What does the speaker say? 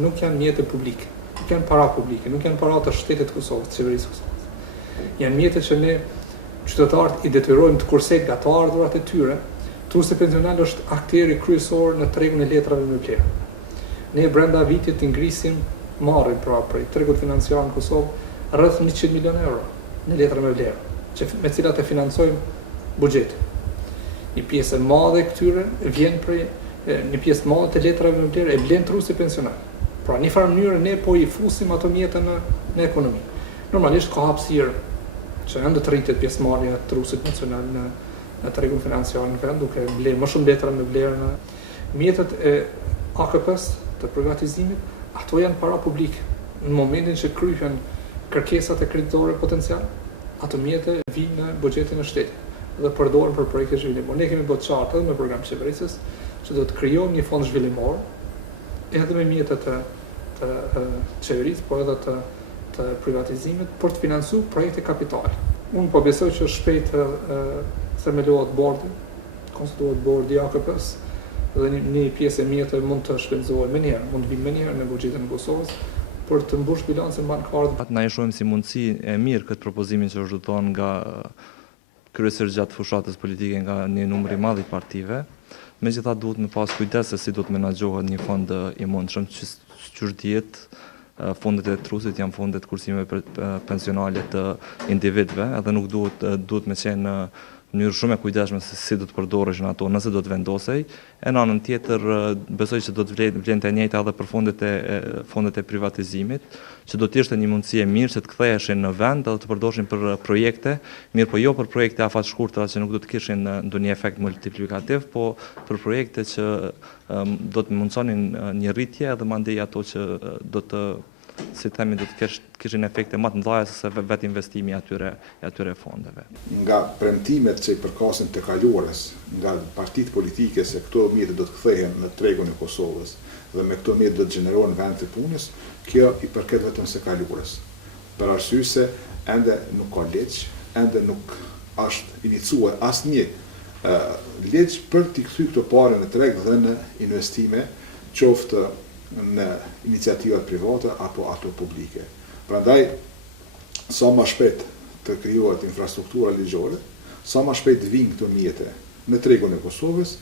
nuk janë mjete publike, nuk janë para publike, nuk janë para të shtetit të Kosovës, të qeverisë Kosovës. Janë mjete që ne qytetarët i detyrojmë të kursejnë nga të ardhurat e tyre. Trusi pensional është akteri kryesor në tregun e letrave me vlerë. Ne brenda vitit të ngrisim marrin pra prej tregut financiar në Kosovë rreth 100 milion euro në letra me vlerë, me cilat e financojmë buxhetin. Një pjesë e madhe këtyre vjen prej një pjesë të madhe të letrave me vlerë e blen trusi pensional. Pra në një farë mënyrë ne po i fusim ato mjete në ekonomi. Normalisht ka hapësirë që ende të rritet pjesëmarrja e trusit pensional në tregun financiar në vend, duke bler më shumë letra me vlerë në mjetet e AKP-s të privatizimit, ato janë para publike. Në momentin që kryhen kërkesat e kreditore potencial, ato mjete vijnë në buxhetin e shtetit dhe përdoren për projekte zhvillimore. Ne kemi bërë qartë edhe me program qeverisës që do të krijojmë një fond zhvillimor edhe me mjetet të qeverisë, por edhe të privatizimit për të financuar projekte kapitale. Unë po besoj që shpejt themelohet bordi, konstituohet bordi i AKP-s dhe një pjesë e mjeteve mund të shpenzohet menjëherë, mund të vinë menjëherë në buxhetin e Kosovës për të mbushur bilancin bankar. Na e shohim si mundësi e mirë këtë propozimin që është dhënë nga kryesisht gjatë fushatës politike nga një numër i madh i partive. Megjithatë duhet me pas kujdes se si do të menaxhohet një fond i mundshëm, që dihet fondet e trusit janë fondet kursimeve pensionale të individëve, edhe nuk duhet me qenë në mënyrë shumë e kujdesshme se si do të përdoreshin ato nëse do të vendosej. E në anën tjetër besoj që do të vlente e njëjta edhe për fondet e privatizimit, që do të ishte një mundësi e mirë që të ktheheshin në vend edhe të përdoreshin për projekte, mirë po jo për projekte afatshkurtra që nuk do të kishin ndonjë efekt multiplikativ, po për projekte që do të mundsonin një rritje edhe mandej ato që do të do të kishin efekte më të mëdha se vetë investimi atyre fondeve. Nga premtimet që i përkasin të kaluarës, nga partitë politike se këto mjete do të kthehen në tregun e Kosovës dhe me këto mjete do të gjenerohen vend të punës, kjo i përket vetëm së kaluarës. Për arsye se ende nuk ka ligj, ende nuk është iniciuar asnjë ligj për t'i kthyer këto parë në treg dhe në investime, qoftë në iniciativat private apo ato publike. Prandaj, sa më shpejt të krijohet infrastruktura ligjore, sa më shpejt vinë këto mjete në tregun e Kosovës.